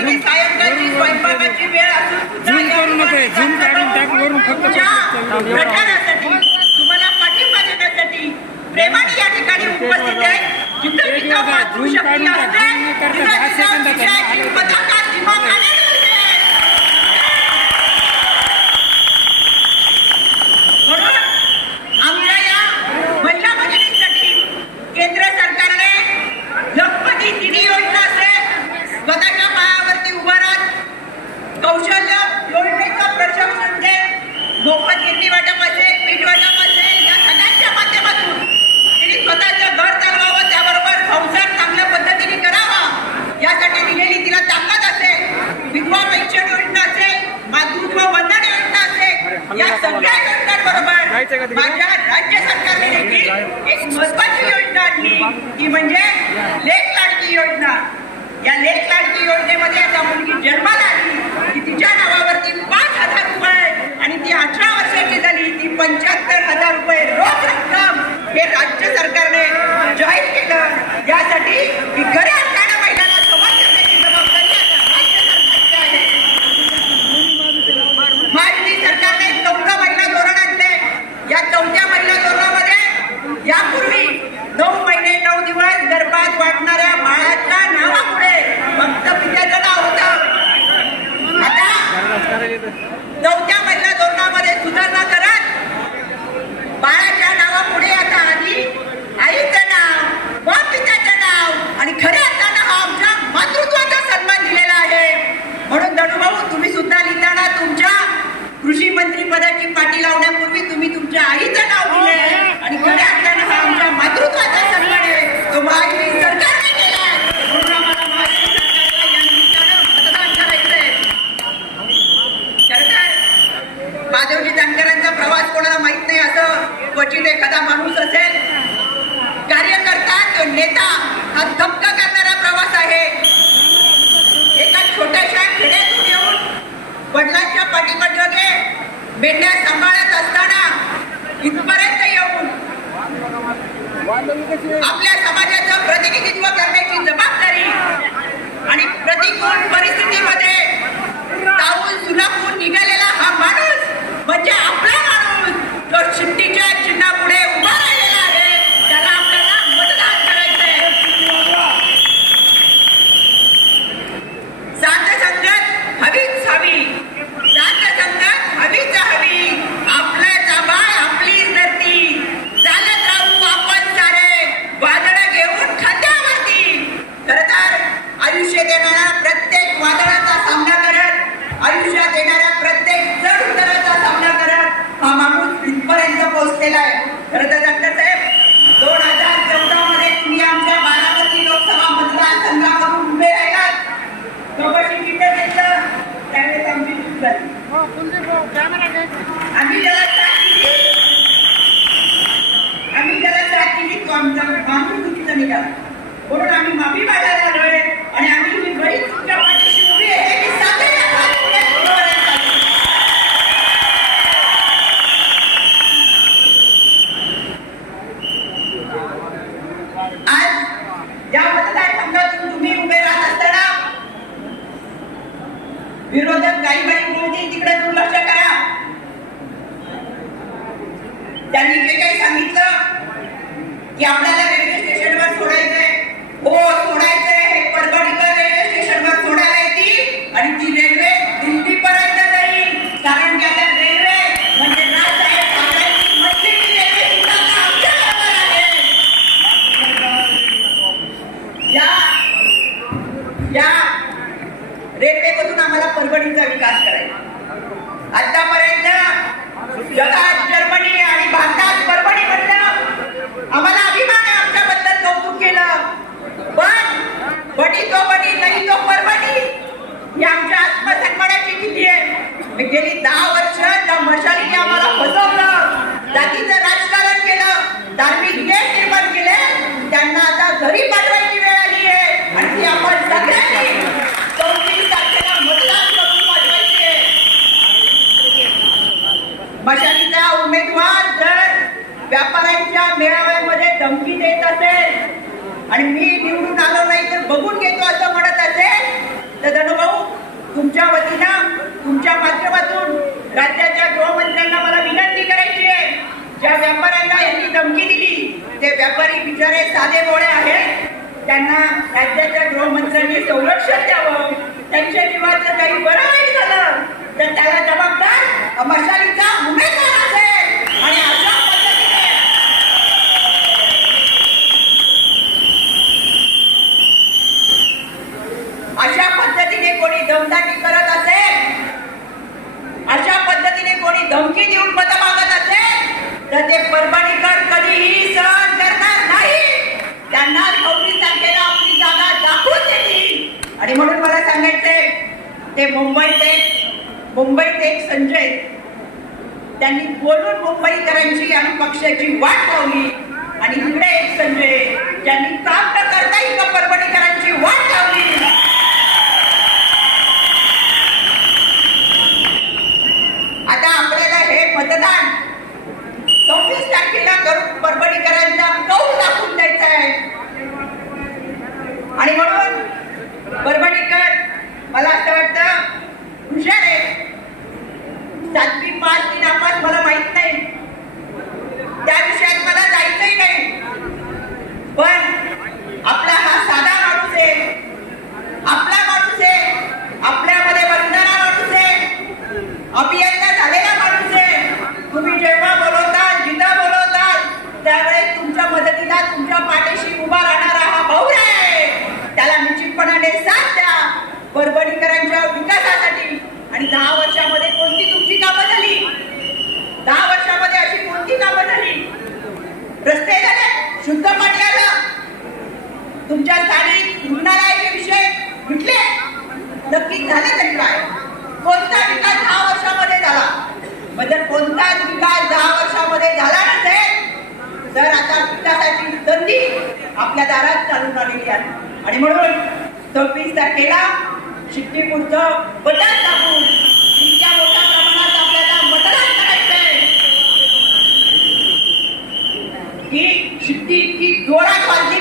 झुम स्वयंपाकाची वेळ असून सुद्धा झूम करू नका झूम काढून टाक वरून फक्त तुम्हाला काढून टाक झूम करता दहा सेकंदाचा माझ्या राज्य सरकारने देखील एक महत्वाची योजना आणली. ती म्हणजे लेख लाडकी योजना. या लेख लाडकी योजनेमध्ये आता मुलगी जन्माला क्वचित एखादा माणूस असेल कार्यकर्ता नेता हा धक्क करणारा प्रवास आहे. एका छोट्याशा खेड्यातून येऊन वडिलांच्या पाठीपाठे मेंढ्या सांभाळत असताना इथपर्यंत येऊन आपल्या समाजाचं प्रतिनिधित्व करण्याची जबाबदारी आणि प्रतिकूल परिस्थिती पोहोचलेला आहे. खरं तर डॉक्टर साहेब दोन हजार चौदा मध्ये तुम्ही आमच्या बारामती लोकसभा मतदारसंघावरून उभे राहिलात. चौकशी चित्र घेतलं त्यावेळेस आमची चूक झाली आम्ही त्याला आम्ही त्याला साथ दिली. तो आमचा माणूस चुकीचा निघाला. म्हणून आम्ही माफी मागायला आलोय आणि आम्ही विरोधात काही बाई बोलतील तिकडे दुर्लक्ष करा. त्यांनी जे काही सांगितलं की आपल्याला रेल्वे स्टेशनवर सोडायचंय. हो सोडायचं मशालीचा उमेदवार जर व्यापाऱ्यांच्या मेळाव्यामध्ये धमकी देत असेल आणि मी निवडून आलो नाही तर बघून घेतो असं म्हणत असेल तर धनुभाऊ तुमच्या वतीनं तुमच्या माध्यमातून राज्याच्या गृहमंत्र्यांना मला विनंती करायची आहे. ज्या व्यापाऱ्यांना यांनी धमकी दिली ते व्यापारी बिचारे साधे डोळे आहेत. त्यांना राज्याच्या गृहमंत्र्यांनी संरक्षण द्यावं. त्यांच्या जीवाचं काही बरं नाही झालं तर त्याला जबाबदार मशालीचा उमेदवार असेल आणि अशा पद्धतीने अशा पद्धतीने कोणी दमदाटी करत असेल अशा पद्धतीने कोणी धमकी देऊन मत मागत असेल तर ते परभणीकर कधीही सहन करणार नाही. त्यांना चौतीस तारखेला आपली जागा दाखवून देतील. आणि म्हणून मला सांगायचंय ते मुंबईत एक मुंबईत एक संजय त्यांनी बोलून मुंबईकरांची आणि पक्षाची वाट लावली आणि इकडे एक संजय ज्यांनी काम न करता इथं परभणीकरांची वाट लावली आता आपल्याला हे मतदान सव्वीस तारखेला करून परभणीकरांचा कौल दाखवून द्यायचा आहे आणि म्हणून परभणीकर मला असं वाटतं हुशार आहे सातवी पाच की नापास मला माहीत नाही त्या विषयात मला जायचंही नाही पण आपला हा साधा माणूस आहे आपला माणूस आहे आपल्यामध्ये बसणारा माणूस आहे अभियंता झालेला माणूस आहे तुम्ही जेव्हा बोलवताल जिथं बोलवताल त्यावेळेस तुमच्या मदतीला तुमच्या पाठीशी उभा राहणारा हा भाऊ आहे त्याला निश्चितपणाने साथ द्या परभणीकरांच्या विकासासाठी आणि दहा वर्षामध्ये कोणती तुमची कामं झाली दहा वर्षामध्ये अशी कोणती कामं झाली रस्ते झाले शुद्ध म्हटलं ना तुमच्या स्थानिक रुग्णालयाचे विषय म्हटले नक्की झाले तरी काय कोणता विकास दहा वर्षामध्ये झाला? म्हणजे कोणताच विकास दहा वर्षामध्ये झाला नसेल तर आता विकासाची संधी आपल्या दारात चालून आलेली आहे. आणि म्हणून सव्वीस तारखेला शिट्टीपूरचं बटन दाखवून इतकी जोरात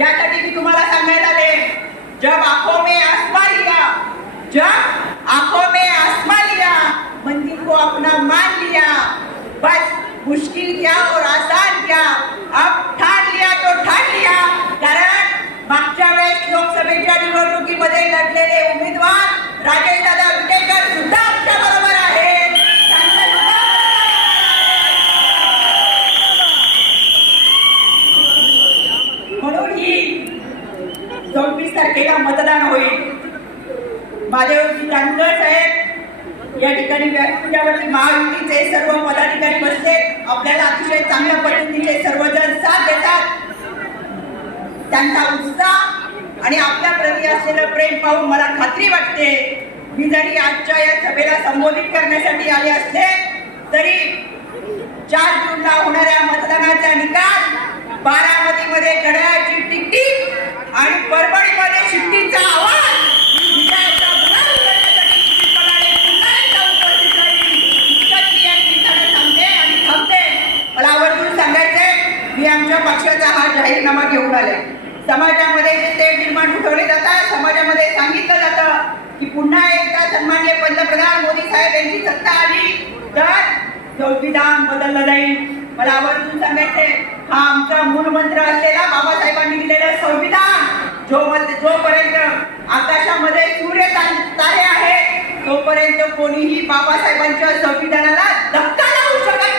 यासाठी मी तुम्हाला सांगायला आले जब आंखों में आसमां लिया जब आंखों में आसमां लिया मंदिर को अपना मान लिया बस मुश्किल क्या और आसान क्या अब ठाण लिया तो ठाण लिया कारण मागच्या वेळेस लोकसभेच्या निवडणुकीमध्ये लढलेले उमेदवार राजेश दादा विटेकर सुद्धा आमच्या बरोबर आहेत त्यांचं सुद्धा म्हणून ही चौतीस तारखेला मतदान होईल महादेवजी जानकर साहेब. या ठिकाणी व्यासपीठावरती महायुतीचे सर्व पदाधिकारी बसले. आपल्याला अतिशय चांगल्या पद्धतीने सर्वजण साथ देतात. त्यांचा उत्साह आणि आपल्या प्रती असलेलं प्रेम पाहून मला खात्री वाटते मी जरी आजच्या या सभेला संबोधित करण्यासाठी आले असले तरी चार जूनला होणाऱ्या मतदानाचा निकाल बारामतीमध्ये घड्याळाची टिकटिक आणि परभणीमध्ये शिट्टीचा आवाज विजयाचा गुलाल उधळण्यासाठी निश्चितपणाने पुन्हा एकदा उपस्थित राहील. इतकंच मी या ठिकाणी सांगते आणि थांबते. मला आवर्जून सांगायचंय मी आमच्या पक्षाचा हा जाहीरनामा घेऊन आले समाजामध्ये जे निर्माण उठवले जातात समाजामध्ये सांगितलं जातं की पुन्हा एकदा सन्मान्य पंतप्रधान मोदी साहेब यांची सत्ता आली तर संविधान बदललं जाईल. मला आवर्जून सांगायचंय हा आमचा मूलमंत्र असलेला बाबासाहेबांनी दिलेलं संविधान जो जोपर्यंत आकाशामध्ये सूर्य तारे आहे तोपर्यंत कोणीही बाबासाहेबांच्या संविधानाला धक्का लावू शकत